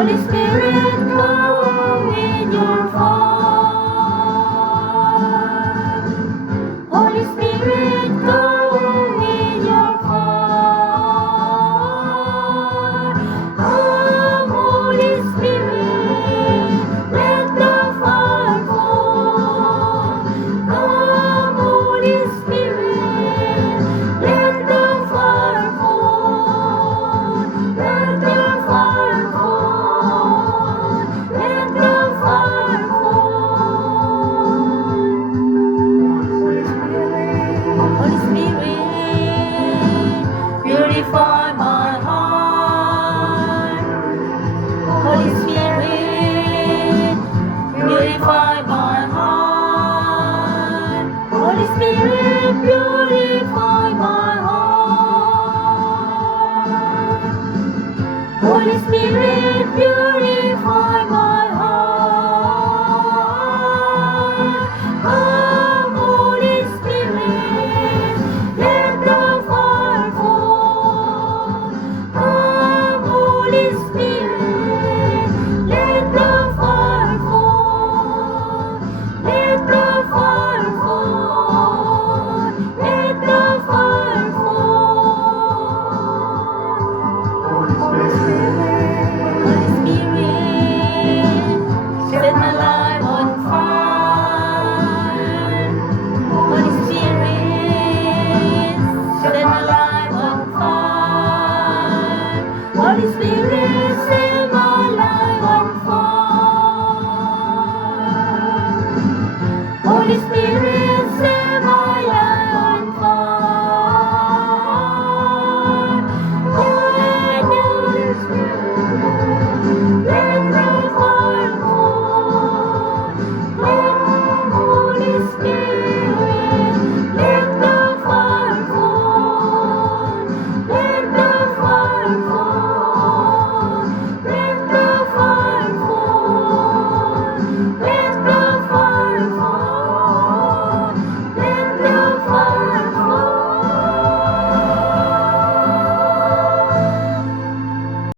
Holy Spirit, come with your fire. Holy Spirit, come with your fire. Come, Holy Spirit, let the fire fall. Come, Holy Spirit, let the fire fall. Let the fire fall. Let the fire fall. Holy Spirit, purify my heart. Holy Spirit, purify my heart. Holy Spirit, purify my heart. Holy Spirit, purify my heart. Come, Holy Spirit, let the fire fall. Come, Holy